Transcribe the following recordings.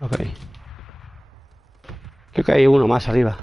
Ok. Creo que hay uno más arriba.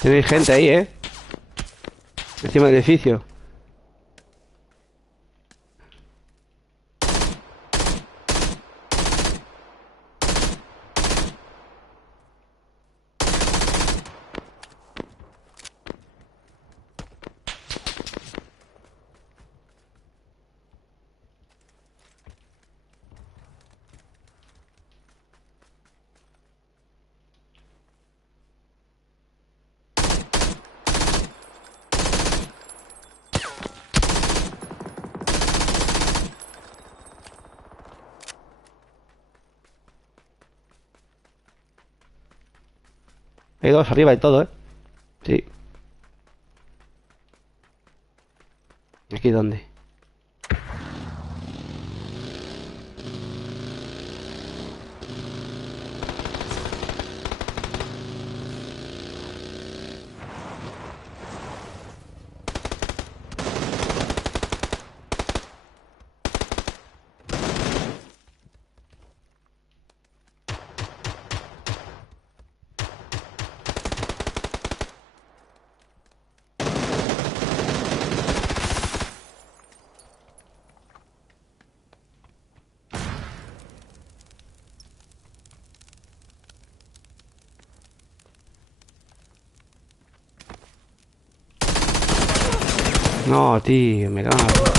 Tiene gente ahí, ¿eh? Encima del edificio. Hay dos arriba y todo, ¿eh? Sí. ¿Aquí dónde? No, tío, me cago en la puta.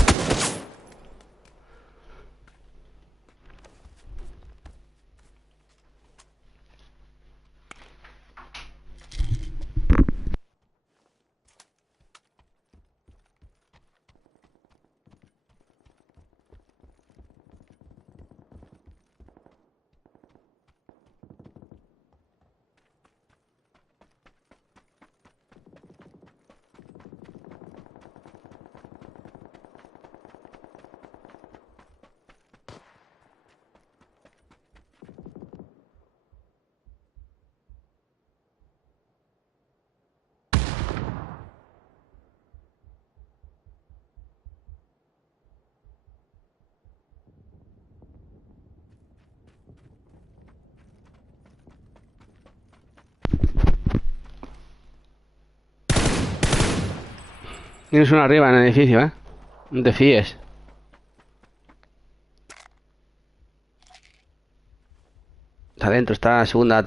Tienes uno arriba en el edificio, ¿eh? No te fíes. Está adentro, está en segunda,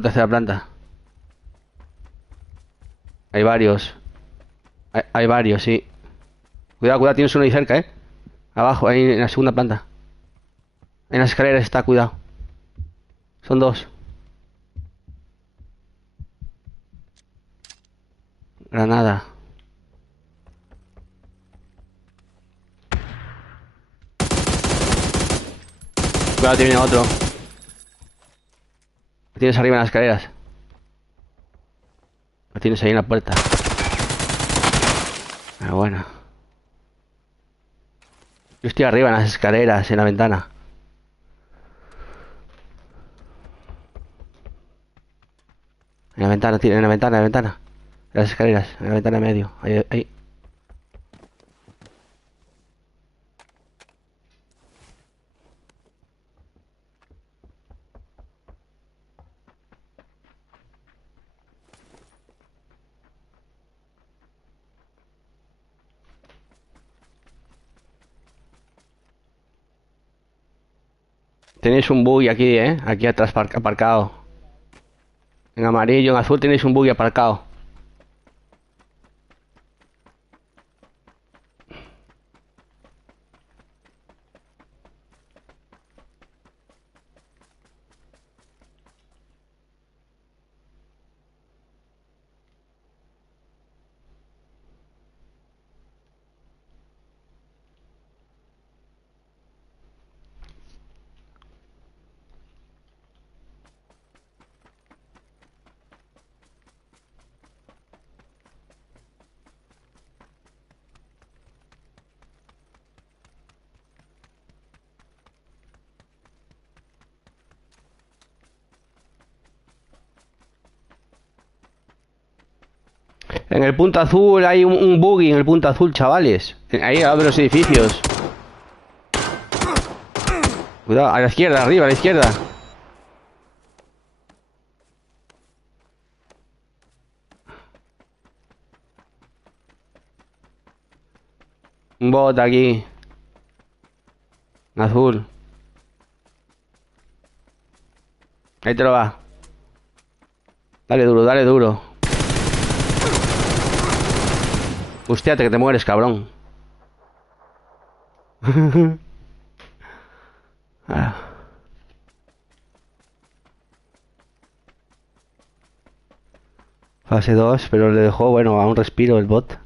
tercera planta. Hay varios. Hay varios, sí. Cuidado, cuidado, tienes uno ahí cerca, ¿eh? Abajo, ahí en la segunda planta. En las escaleras está, cuidado. Son dos. Granada. Cuidado, tiene otro. Lo tienes arriba en las escaleras. Lo tienes ahí en la puerta. Pero bueno. Yo estoy arriba en las escaleras, en la ventana. En la ventana, tío, en la ventana, en la ventana. En las escaleras, en la ventana medio. Ahí, ahí. Tenéis un buggy aquí, aquí atrás aparcado. En amarillo, en azul tenéis un buggy aparcado. En el punto azul hay un buggy en el punto azul, chavales. Ahí a los edificios. Cuidado, a la izquierda, arriba, a la izquierda. Un bot aquí. Azul. Ahí te lo va. Dale duro, dale duro. Hostiate que te mueres, cabrón. Ah. Fase 2, pero le dejó, bueno, a un respiro el bot.